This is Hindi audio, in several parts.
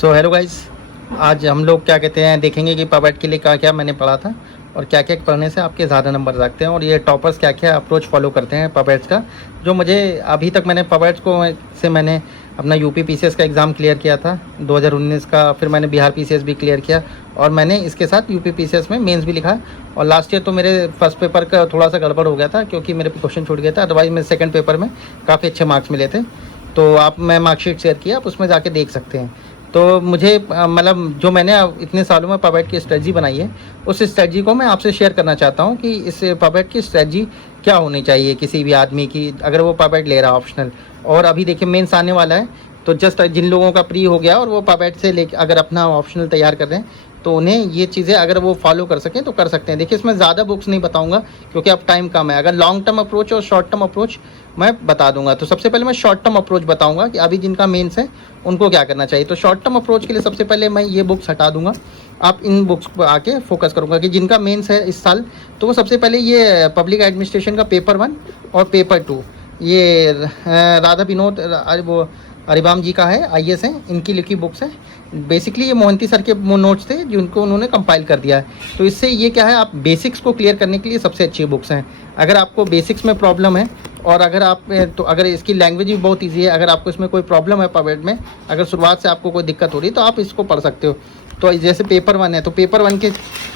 सो हेलो गाइस, आज हम लोग क्या कहते हैं देखेंगे कि पवेट के लिए क्या क्या मैंने पढ़ा था और क्या क्या पढ़ने से आपके ज़्यादा नंबर रखते हैं और ये टॉपर्स क्या क्या अप्रोच फॉलो करते हैं पवेट्स का। जो मुझे अभी तक मैंने पवेट्स को से मैंने अपना यूपी पीसीएस का एग्ज़ाम क्लियर किया था 2019 का, फिर मैंने बिहार पीसीएस भी क्लियर किया और मैंने इसके साथ यूपी पीसीएस में मेंस भी लिखा। और लास्ट ईयर तो मेरे फर्स्ट पेपर का थोड़ा सा गड़बड़ हो गया था क्योंकि मेरे क्वेश्चन छूट गया था, अदरवाइज़ मेरे सेकेंड पेपर में काफ़ी अच्छे मार्क्स मिले थे। तो मैं मार्कशीट शेयर किया, आप उसमें जाके देख सकते हैं। तो मुझे मतलब जो मैंने इतने सालों में पवेट की स्ट्रेटजी बनाई है, उस स्ट्रेटजी को मैं आपसे शेयर करना चाहता हूँ कि इस पवेट की स्ट्रेटजी क्या होनी चाहिए किसी भी आदमी की, अगर वो पवेट ले रहा है ऑप्शनल। और अभी देखिए मेंस आने वाला है, तो जस्ट जिन लोगों का प्री हो गया और वो पवेट से लेकर अगर अपना ऑप्शनल तैयार कर रहे हैं, तो उन्हें ये चीज़ें अगर वो फॉलो कर सकें तो कर सकते हैं। देखिए इसमें ज़्यादा बुक्स नहीं बताऊंगा क्योंकि अब टाइम कम है। अगर लॉन्ग टर्म अप्रोच और शॉर्ट टर्म अप्रोच मैं बता दूंगा, तो सबसे पहले मैं शॉर्ट टर्म अप्रोच बताऊंगा कि अभी जिनका मेंस है उनको क्या करना चाहिए। तो शॉर्ट टर्म अप्रोच के लिए सबसे पहले मैं ये बुक्स हटा दूंगा, आप इन बुक्स पर आके फोकस करूँगा कि जिनका मेंस है इस साल, तो वो सबसे पहले ये पब्लिक एडमिनिस्ट्रेशन का पेपर 1 और पेपर 2, ये राधा विनोद वो हरिबाम जी का है, आईएएस है, इनकी लिखी बुक्स है। बेसिकली ये मोहंती सर के नोट्स थे जिनको उन्होंने कंपाइल कर दिया है। तो इससे ये क्या है, आप बेसिक्स को क्लियर करने के लिए सबसे अच्छी बुक्स हैं। अगर आपको बेसिक्स में प्रॉब्लम है और अगर आप तो अगर इसकी लैंग्वेज भी बहुत ईजी है, अगर आपको इसमें कोई प्रॉब्लम है पवेट में, अगर शुरुआत से आपको कोई दिक्कत हो रही है तो आप इसको पढ़ सकते हो। तो जैसे पेपर 1 है, तो पेपर 1 के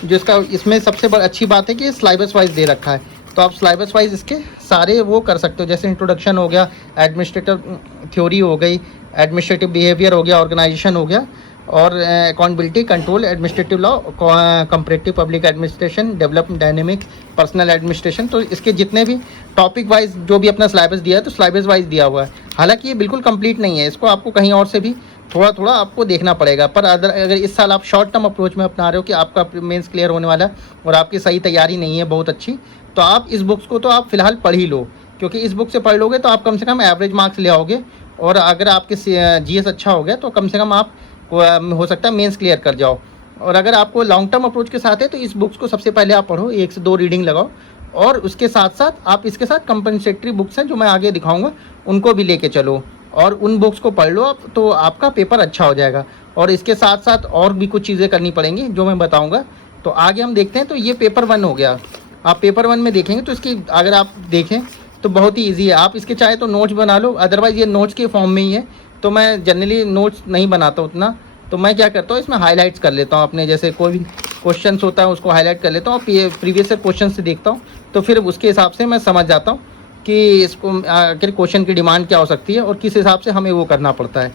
जो इसका इसमें सबसे बड़ी अच्छी बात है कि सिलेबस वाइज दे रखा है, तो आप सिलेबस वाइज इसके सारे वो कर सकते हो। जैसे इंट्रोडक्शन हो गया, एडमिनिस्ट्रेटिव थ्योरी हो गई, एडमिनिस्ट्रेटिव बिहेवियर हो गया, ऑर्गेनाइजेशन हो गया, और accountability, control, administrative law, comparative public administration, development dynamic, personal administration. तो इसके जितने भी टॉपिक वाइज जो भी अपना सिलेबस दिया है, तो सिलेबस वाइज दिया हुआ है। हालांकि ये बिल्कुल कंप्लीट नहीं है, इसको आपको कहीं और से भी थोड़ा थोड़ा आपको देखना पड़ेगा। पर अगर इस साल आप शॉर्ट टर्म अप्रोच में अपना रहे हो कि आपका मेंस क्लियर होने वाला है और आपकी सही तैयारी नहीं है बहुत अच्छी, तो आप इस बुक्स को तो आप फिलहाल पढ़ ही लो, क्योंकि इस बुक से पढ़ लोगे तो आप कम से कम एवरेज मार्क्स ले आओगे। और अगर आपके जीएस अच्छा हो गया तो कम से कम आप हो सकता है मेंस क्लियर कर जाओ। और अगर आपको लॉन्ग टर्म अप्रोच के साथ है तो इस बुक्स को सबसे पहले आप पढ़ो, 1 से 2 रीडिंग लगाओ, और उसके साथ साथ आप इसके साथ कंपनसेटरी बुक्स हैं जो मैं आगे दिखाऊंगा उनको भी लेके चलो और उन बुक्स को पढ़ लो आप, तो आपका पेपर अच्छा हो जाएगा। और इसके साथ साथ और भी कुछ चीज़ें करनी पड़ेंगी जो मैं बताऊँगा। तो आगे हम देखते हैं। तो ये पेपर 1 हो गया। आप पेपर 1 में देखेंगे तो इसकी अगर आप देखें तो बहुत ही ईजी है। आप इसके चाहे तो नोट्स बना लो, अदरवाइज़ ये नोट्स के फॉर्म में ही है। तो मैं जनरली नोट्स नहीं बनाता उतना, तो मैं क्या करता हूँ इसमें हाईलाइट्स कर लेता हूँ अपने, जैसे कोई भी क्वेश्चन होता है उसको हाईलाइट कर लेता हूँ, प्रीवियस क्वेश्चन से देखता हूँ, तो फिर उसके हिसाब से मैं समझ जाता हूँ कि इसको आखिर क्वेश्चन की डिमांड क्या हो सकती है और किस हिसाब से हमें वो करना पड़ता है।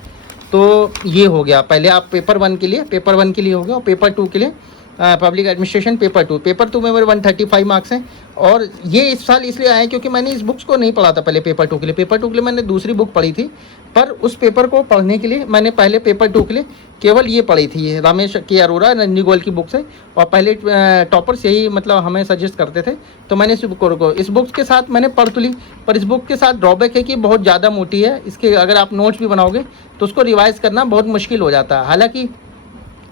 तो ये हो गया पहले आप पेपर 1 के लिए हो गया। और पेपर 2 के लिए पब्लिक एडमिनिस्ट्रेशन पेपर 2 में मेरे 135 मार्क्स हैं। और ये इस साल इसलिए आए क्योंकि मैंने इस बुक्स को नहीं पढ़ा था पहले पेपर 2 के लिए। पेपर 2 के लिए मैंने दूसरी बुक पढ़ी थी, पर उस पेपर को पढ़ने के लिए मैंने पहले पेपर 2 के लिए केवल ये पढ़ी थी, रमेश के अरोड़ा, रंजनी गोयल की बुक से। और पहले टॉपर्स यही मतलब हमें सजेस्ट करते थे, तो मैंने इस बुक्स के साथ मैंने पढ़ तो ली। पर इस बुक के साथ ड्रॉबैक है कि बहुत ज़्यादा मोटी है, इसके अगर आप नोट्स भी बनाओगे तो उसको रिवाइज़ करना बहुत मुश्किल हो जाता है। हालाँकि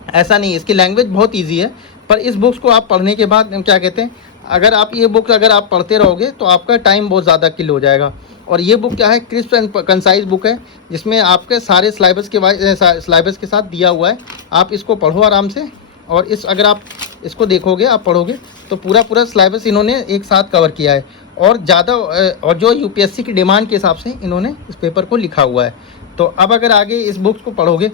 ऐसा नहीं है, इसकी लैंग्वेज बहुत इजी है। पर इस बुक्स को आप पढ़ने के बाद क्या कहते हैं, अगर आप ये बुक अगर आप पढ़ते रहोगे तो आपका टाइम बहुत ज़्यादा किल हो जाएगा। और ये बुक क्या है, क्रिस्प एंड कंसाइज बुक है, जिसमें आपके सारे सिलेबस के साथ दिया हुआ है। आप इसको पढ़ो आराम से, और अगर आप इसको देखोगे, आप पढ़ोगे, तो पूरा सिलेबस इन्होंने एक साथ कवर किया है। और और जो यूपीएससी की डिमांड के हिसाब से इन्होंने इस पेपर को लिखा हुआ है। तो अब अगर आगे इस बुक्स को पढ़ोगे,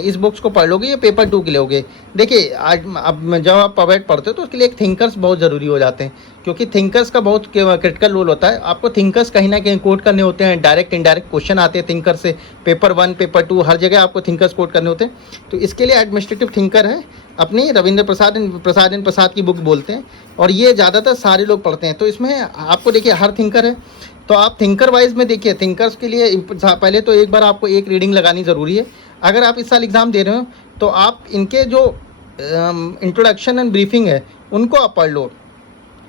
इस बुक्स को पढ़ लोगे, ये पेपर 2 के लिए होगे। देखिए आज अब जब आप पवेट पढ़ते हो तो उसके लिए एक थिंकर्स बहुत ज़रूरी हो जाते हैं, क्योंकि थिंकर्स का बहुत क्रिटिकल रोल होता है। आपको थिंकर्स कहीं ना कहीं कोट करने होते हैं, डायरेक्ट इनडायरेक्ट क्वेश्चन आते हैं थिंकर से। पेपर 1 पेपर 2 हर जगह आपको थिंकर्स कोट करने होते हैं। तो इसके लिए एडमिनिस्ट्रेटिव थिंकर है अपनी, रविंद्र प्रसाद की बुक बोलते हैं, और ये ज़्यादातर सारे लोग पढ़ते हैं। तो इसमें आपको देखिए हर थिंकर है, तो आप थिंकर वाइज में देखिए। थिंकर्स के लिए पहले तो एक बार आपको एक रीडिंग लगानी ज़रूरी है। अगर आप इस साल एग्ज़ाम दे रहे हो तो आप इनके जो इंट्रोडक्शन एंड ब्रीफिंग है उनको आप पढ़ लो,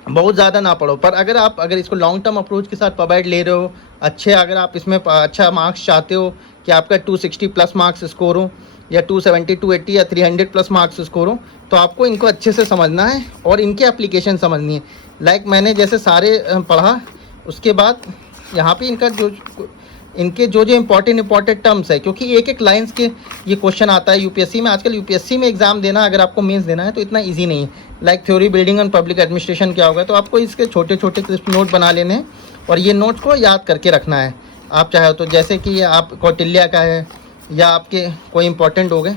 बहुत ज़्यादा ना पढ़ो। पर अगर इसको लॉन्ग टर्म अप्रोच के साथ पवेट ले रहे हो, अगर आप इसमें अच्छा मार्क्स चाहते हो कि आपका 260 प्लस मार्क्स स्कोर हो, या 270 280 या 300 प्लस मार्क्स स्कोर हो, तो आपको इनको अच्छे से समझना है और इनकी एप्लीकेशन समझनी है। मैंने जैसे सारे पढ़ा, उसके बाद यहाँ पे इनका जो इनके जो जो इंपॉर्टेंट टर्म्स है, क्योंकि एक एक लाइन्स के ये क्वेश्चन आता है यूपीएससी में। आजकल यूपीएससी में एग्जाम देना, अगर आपको मेंस देना है तो इतना इजी नहीं है। Like theory building and public administration क्या होगा, तो आपको इसके छोटे छोटे क्रिस्प नोट बना लेने हैं और ये नोट्स को याद करके रखना है। आप चाहे तो जैसे कि आप कौटिल्य का है या आपके कोई इंपॉर्टेंट हो गए,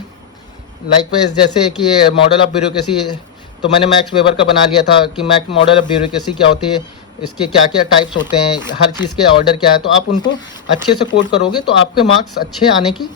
लाइकवाइज जैसे कि मॉडल ऑफ ब्यूरोक्रेसी, तो मैंने मैक्स वेबर का बना लिया था कि मैक्स मॉडल ऑफ ब्यूरोक्रेसी क्या होती है, इसके क्या क्या टाइप्स होते हैं, हर चीज़ के ऑर्डर क्या है। तो आप उनको अच्छे से कोड करोगे तो आपके मार्क्स अच्छे आने की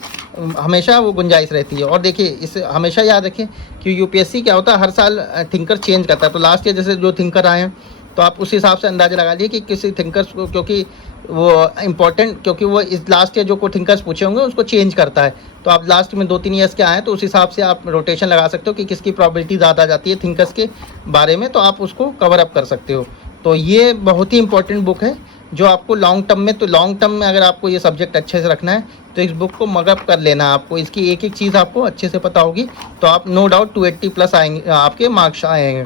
हमेशा वो गुंजाइश रहती है। और देखिए, इसे हमेशा याद रखें कि यूपीएससी क्या होता है, हर साल थिंकर चेंज करता है। तो लास्ट ईयर जैसे जो थिंकर आए हैं, तो आप उस हिसाब से अंदाज़ा लगा लीजिए कि किसी थिंकर्स को, क्योंकि वो इम्पॉर्टेंट, क्योंकि वो इस लास्ट ईयर जो को थिंकर्स पूछे होंगे उसको चेंज करता है। तो आप लास्ट में 2-3 ईयर्स के आए तो उस हिसाब से आप रोटेशन लगा सकते हो कि किसकी प्रॉबिलिटी ज़्यादा आ जाती है थिंकर्स के बारे में, तो आप उसको कवर अप कर सकते हो। तो ये बहुत ही इंपॉर्टेंट बुक है जो आपको लॉन्ग टर्म में, तो लॉन्ग टर्म में अगर आपको ये सब्जेक्ट अच्छे से रखना है तो इस बुक को मगअप कर लेना है। आपको इसकी एक एक चीज़ आपको अच्छे से पता होगी तो आप नो डाउट 280+ आएंगे, आपके मार्क्स आएंगे।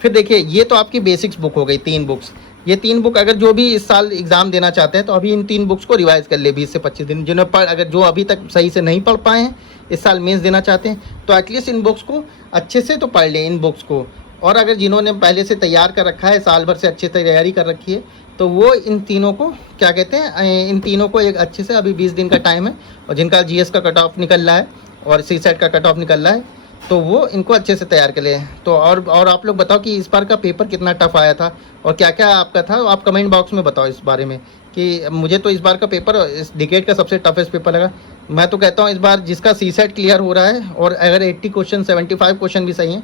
फिर देखिए, ये तो आपकी बेसिक्स बुक हो गई, 3 बुक्स। ये 3 बुक अगर जो भी इस साल एग्ज़ाम देना चाहते हैं तो अभी इन 3 बुक्स को रिवाइज़ कर ले 20 से 25 दिन। जिन्हें पढ़, अगर जो अभी तक सही से नहीं पढ़ पाए हैं, इस साल मेंस देना चाहते हैं, तो एटलीस्ट इन बुक्स को अच्छे से तो पढ़ लें, इन बुक्स को। और अगर जिन्होंने पहले से तैयार कर रखा है, साल भर से अच्छे तैयारी कर रखी है, तो वो इन तीनों को क्या कहते हैं, इन तीनों को एक अच्छे से, अभी 20 दिन का टाइम है, और जिनका जीएस का कट ऑफ निकल रहा है और सीसेट का कट ऑफ निकल रहा है, तो वो इनको अच्छे से तैयार कर ले। तो और आप लोग बताओ कि इस बार का पेपर कितना टफ आया था और क्या क्या आपका था, आप कमेंट बॉक्स में बताओ इस बारे में। कि मुझे तो इस बार का पेपर, इस डिकेड का सबसे टफेस्ट पेपर लगा। मैं तो कहता हूँ इस बार जिसका सीसेट क्लियर हो रहा है और अगर 80 क्वेश्चन 75 क्वेश्चन भी सही हैं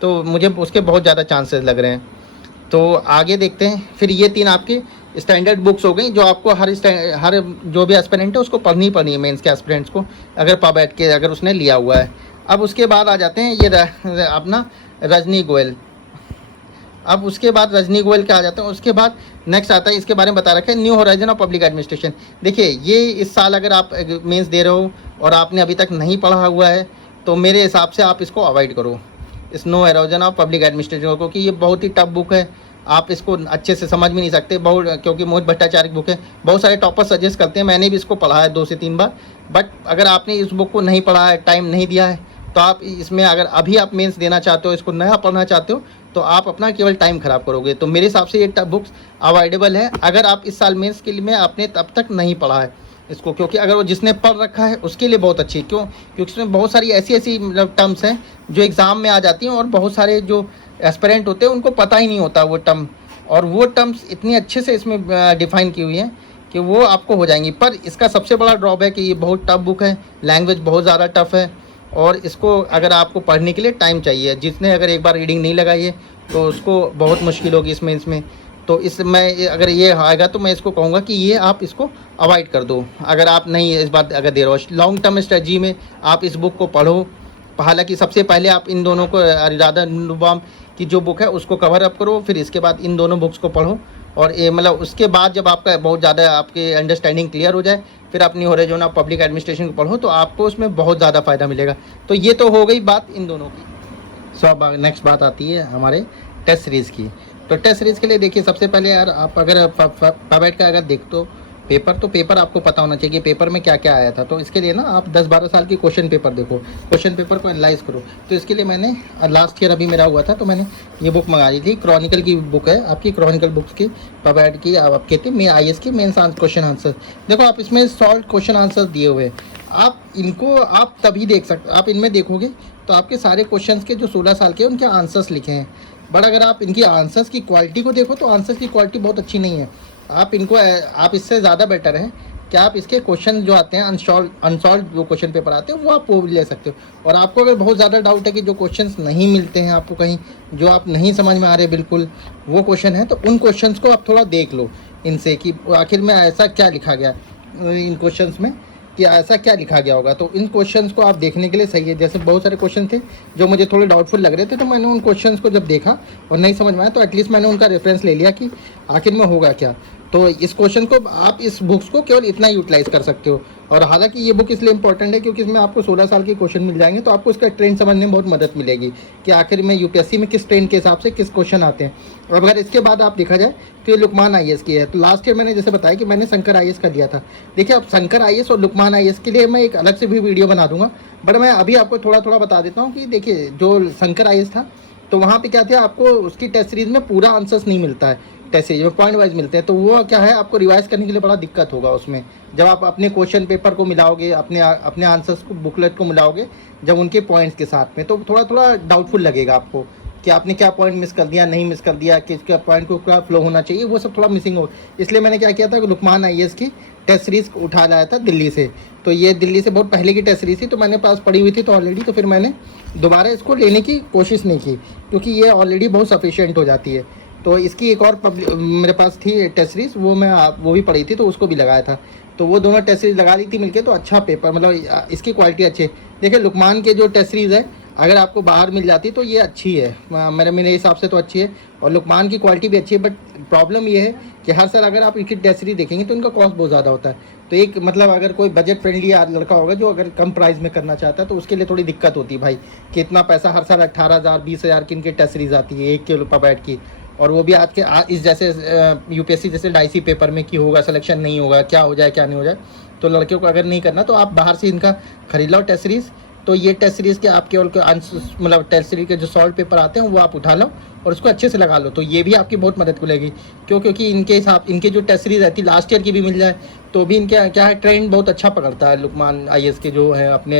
तो मुझे उसके बहुत ज़्यादा चांसेस लग रहे हैं। तो आगे देखते हैं। फिर ये 3 आपकी स्टैंडर्ड बुक्स हो गई जो आपको हर जो भी एस्पिरेंट है उसको पढ़नी है, मेंस के एस्पिरेंट्स को, अगर बैठ के अगर उसने लिया हुआ है। अब उसके बाद आ जाते हैं ये अपना रजनी गोयल। अब उसके बाद रजनी गोयल क्या आ जाता है, उसके बाद नेक्स्ट आता है, इसके बारे में बता रखा है, new horizon of public administration. देखिए, ये इस साल अगर आप मेंस दे रहे हो और आपने अभी तक नहीं पढ़ा हुआ है तो मेरे हिसाब से आप इसको अवॉइड करो, इस new horizon of public administration, क्योंकि ये बहुत ही टफ बुक है। आप इसको अच्छे से समझ भी नहीं सकते, बहुत, क्योंकि मोहित भट्टाचार्य की बुक है। बहुत सारे टॉपर्स सजेस्ट करते हैं, मैंने भी इसको पढ़ा है 2 से 3 बार। बट अगर आपने इस बुक को नहीं पढ़ा है, टाइम नहीं दिया है, तो आप इसमें अगर अभी आप मेंस देना चाहते हो, इसको नया पढ़ना चाहते हो, तो आप अपना केवल टाइम ख़राब करोगे। तो मेरे हिसाब से ये बुक्स अवॉइडेबल है अगर आप इस साल मेंस के लिए में आपने तब तक नहीं पढ़ा है इसको, क्योंकि अगर वो जिसने पढ़ रखा है उसके लिए बहुत अच्छी है। क्यों? क्योंकि इसमें बहुत सारी ऐसी मतलब टर्म्स हैं जो एग्ज़ाम में आ जाती हैं और बहुत सारे जो एस्पिरेंट होते हैं उनको पता ही नहीं होता वो टर्म, और वो टर्म्स इतनी अच्छे से इसमें डिफ़ाइन की हुई हैं कि वो आपको हो जाएंगी। पर इसका सबसे बड़ा ड्रॉबैक है कि ये बहुत टफ बुक है, लैंग्वेज बहुत ज़्यादा टफ है, और इसको अगर आपको पढ़ने के लिए टाइम चाहिए। जिसने अगर एक बार रीडिंग नहीं लगाई है तो उसको बहुत मुश्किल होगी इसमें। तो मैं अगर ये आएगा तो मैं इसको कहूँगा कि ये आप इसको अवॉइड कर दो, अगर आप नहीं इस बात अगर दे रहे हो। लॉन्ग टर्म स्ट्रेटजी में आप इस बुक को पढ़ो। हालांकि सबसे पहले आप इन दोनों को, राधा नुबाम की जो बुक है उसको कवर अप करो, फिर इसके बाद इन दोनों बुक्स को पढ़ो, और ये मतलब उसके बाद जब आपका बहुत ज़्यादा आपके अंडरस्टैंडिंग क्लियर हो जाए फिर अपनी होराइजन ऑफ पब्लिक एडमिनिस्ट्रेशन को पढ़ो, तो आपको उसमें बहुत ज़्यादा फ़ायदा मिलेगा। तो ये तो हो गई बात इन दोनों की। सो अब नेक्स्ट बात आती है हमारे टेस्ट सीरीज़ की। तो टेस्ट सीरीज़ के लिए देखिए, सबसे पहले यार आप अगर पबेट का अगर देख तो पेपर, तो पेपर आपको पता होना चाहिए कि पेपर में क्या क्या आया था। तो इसके लिए ना आप 10-12 साल की क्वेश्चन पेपर देखो, क्वेश्चन पेपर को एनालाइज करो। तो इसके लिए मैंने लास्ट ईयर अभी मेरा हुआ था तो मैंने ये बुक मंगा ली थी, क्रॉनिकल की बुक है आपकी, क्रॉनिकल बुक्स की पबेट की, आप कहते हैं IAS की मेंस क्वेश्चन आंसर। देखो आप इसमें सॉल्व क्वेश्चन आंसर दिए हुए हैं, आप इनको आप तभी देख सकते, आप इनमें देखोगे तो आपके सारे क्वेश्चन के जो 16 साल के उनके आंसर्स लिखे हैं। बट अगर आप इनकी आंसर्स की क्वालिटी को देखो तो आंसर्स की क्वालिटी बहुत अच्छी नहीं है। आप इससे ज़्यादा बेटर है कि आप इसके क्वेश्चन जो आते हैं अनसॉल्व जो क्वेश्चन पेपर आते हैं वो आप वो ले सकते हो। और आपको अगर बहुत ज़्यादा डाउट है कि जो क्वेश्चंस नहीं मिलते हैं आपको कहीं, जो आप नहीं समझ में आ रहे बिल्कुल वो क्वेश्चन है, तो उन क्वेश्चंस को आप थोड़ा देख लो इनसे कि आखिर में ऐसा क्या लिखा गया इन क्वेश्चंस में, कि ऐसा क्या लिखा गया होगा। तो इन क्वेश्चंस को आप देखने के लिए सही है। जैसे बहुत सारे क्वेश्चन थे जो मुझे थोड़े डाउटफुल लग रहे थे, तो मैंने उन क्वेश्चंस को जब देखा और नहीं समझ में आया तो एटलीस्ट मैंने उनका रेफरेंस ले लिया कि आखिर में होगा क्या। तो इस क्वेश्चन को आप इस बुक्स को केवल इतना यूटिलाइज़ कर सकते हो। और हालांकि ये बुक इसलिए इंपॉर्टेंट है क्योंकि इसमें आपको 16 साल के क्वेश्चन मिल जाएंगे, तो आपको इसका ट्रेंड समझने में बहुत मदद मिलेगी कि आखिर में यूपीएससी में किस ट्रेंड के हिसाब से किस क्वेश्चन आते हैं। और अगर इसके बाद आप देखा जाए तो ये लुकमान आईएएस की है। तो लास्ट ईयर मैंने जैसे बताया कि मैंने शंकर आईएएस का दिया था। देखिए अब शंकर आईएएस और लुकमान आईएएस के लिए मैं एक अलग से भी वीडियो बना दूंगा, बट मैं अभी आपको थोड़ा थोड़ा बता देता हूँ कि देखिए जो शंकर आईएएस था तो वहाँ पे क्या था, आपको उसकी टेस्ट सीरीज में पूरा आंसर्स नहीं मिलता है, टेस्ट सीरीज में पॉइंट वाइज मिलते हैं। तो वो क्या है, आपको रिवाइज करने के लिए बड़ा दिक्कत होगा उसमें, जब आप अपने क्वेश्चन पेपर को मिलाओगे, अपने आंसर्स को बुकलेट को मिलाओगे जब उनके पॉइंट्स के साथ में, तो थोड़ा थोड़ा डाउटफुल लगेगा आपको कि आपने क्या पॉइंट मिस कर दिया, नहीं मिस कर दिया, किसका पॉइंट को क्या फ्लो होना चाहिए, वो सब थोड़ा मिसिंग हो। इसलिए मैंने क्या किया था कि लुकमान आईएएस की टेस्ट सीरीज उठा लाया था दिल्ली से। तो ये दिल्ली से बहुत पहले की टेस्ट सीरीज थी, तो मैंने पास पड़ी हुई थी तो ऑलरेडी, तो फिर मैंने दोबारा इसको लेने की कोशिश नहीं की क्योंकि ये ऑलरेडी बहुत सफिशिएंट हो जाती है। तो इसकी एक और मेरे पास थी टेस्ट सीरीज, वो भी पढ़ी थी तो उसको भी लगाया था। तो वो दोनों टेस्ट सीरीज लगा दी थी मिलके, तो अच्छा पेपर, मतलब इसकी क्वालिटी अच्छी है। देखिए लुकमान के जो टेस्ट सीरीज है अगर आपको बाहर मिल जाती तो ये अच्छी है, मेरे हिसाब से तो अच्छी है, और लुकमान की क्वालिटी भी अच्छी है। बट प्रॉब्लम ये है कि हर साल अगर आप इनकी टेस्ट सीरीज देखेंगे तो इनका कॉस्ट बहुत ज़्यादा होता है। तो एक मतलब अगर कोई बजट फ्रेंडली लड़का होगा जो अगर कम प्राइस में करना चाहता है तो उसके लिए थोड़ी दिक्कत होती है भाई, कि इतना पैसा हर साल 18,000 20,000 की इनकी टेस्ट सीरीज आती है 1 किलो पबैट की, और वो भी आज के इस जैसे यूपीएससी जैसे डाइसी पेपर में कि होगा सिलेक्शन नहीं होगा, क्या हो जाए क्या नहीं हो जाए। तो लड़कियों को अगर नहीं करना तो आप बाहर से इनका खरीद लो टेस्ट सीरीज़। तो ये टेस्ट सीरीज़ के आप केवल मतलब टेस्ट सीरीज के जो सॉल्व पेपर आते हैं वो आप उठा लो और उसको अच्छे से लगा लो, तो ये भी आपकी बहुत मदद मिलेगी। क्योंकि इनके जो टेस्ट सीरीज रहती है लास्ट ईयर की भी मिल जाए तो भी इनके क्या है, ट्रेंड बहुत अच्छा पकड़ता है। लुकमान आईएएस के जो है अपने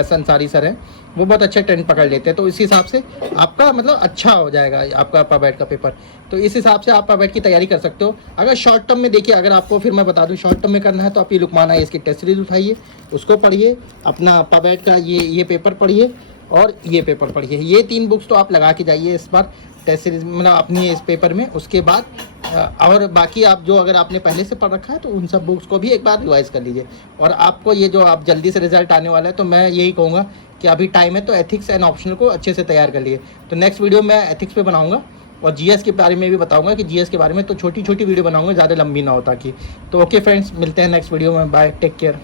एस अंसारी सर हैं, वो बहुत अच्छे ट्रेंड पकड़ लेते हैं। तो इस हिसाब से आपका मतलब अच्छा हो जाएगा आपका पबैट का पेपर। तो इस हिसाब से आप पबैट की तैयारी कर सकते हो। अगर शॉर्ट टर्म में देखिए, अगर आपको फिर मैं बता दूं शॉर्ट टर्म में करना है तो आप ये लुकमान आईएएस की टेस्ट सीरीज उठाइए, उसको पढ़िए, अपना पबैट का ये पेपर पढ़िए और ये पेपर पढ़िए। ये 3 बुक्स तो आप लगा के जाइए इस बार टेस्ट सीरीज मतलब अपनी इस पेपर में। उसके बाद और बाकी आप जो अगर आपने पहले से पढ़ रखा है तो उन सब बुक्स को भी एक बार रिवाइज कर लीजिए। और आपको ये जो आप जल्दी से रिजल्ट आने वाला है तो मैं यही कहूँगा कि अभी टाइम है तो एथिक्स एंड ऑप्शनल को अच्छे से तैयार कर लिए। तो नेक्स्ट वीडियो मैं एथिक्स पे बनाऊंगा और जीएस के बारे में भी बताऊंगा कि जीएस के बारे में तो छोटी छोटी वीडियो बनाऊंगा, ज़्यादा लंबी ना हो ताकि। तो ओके फ्रेंड्स, मिलते हैं नेक्स्ट वीडियो में, बाय, टेक केयर।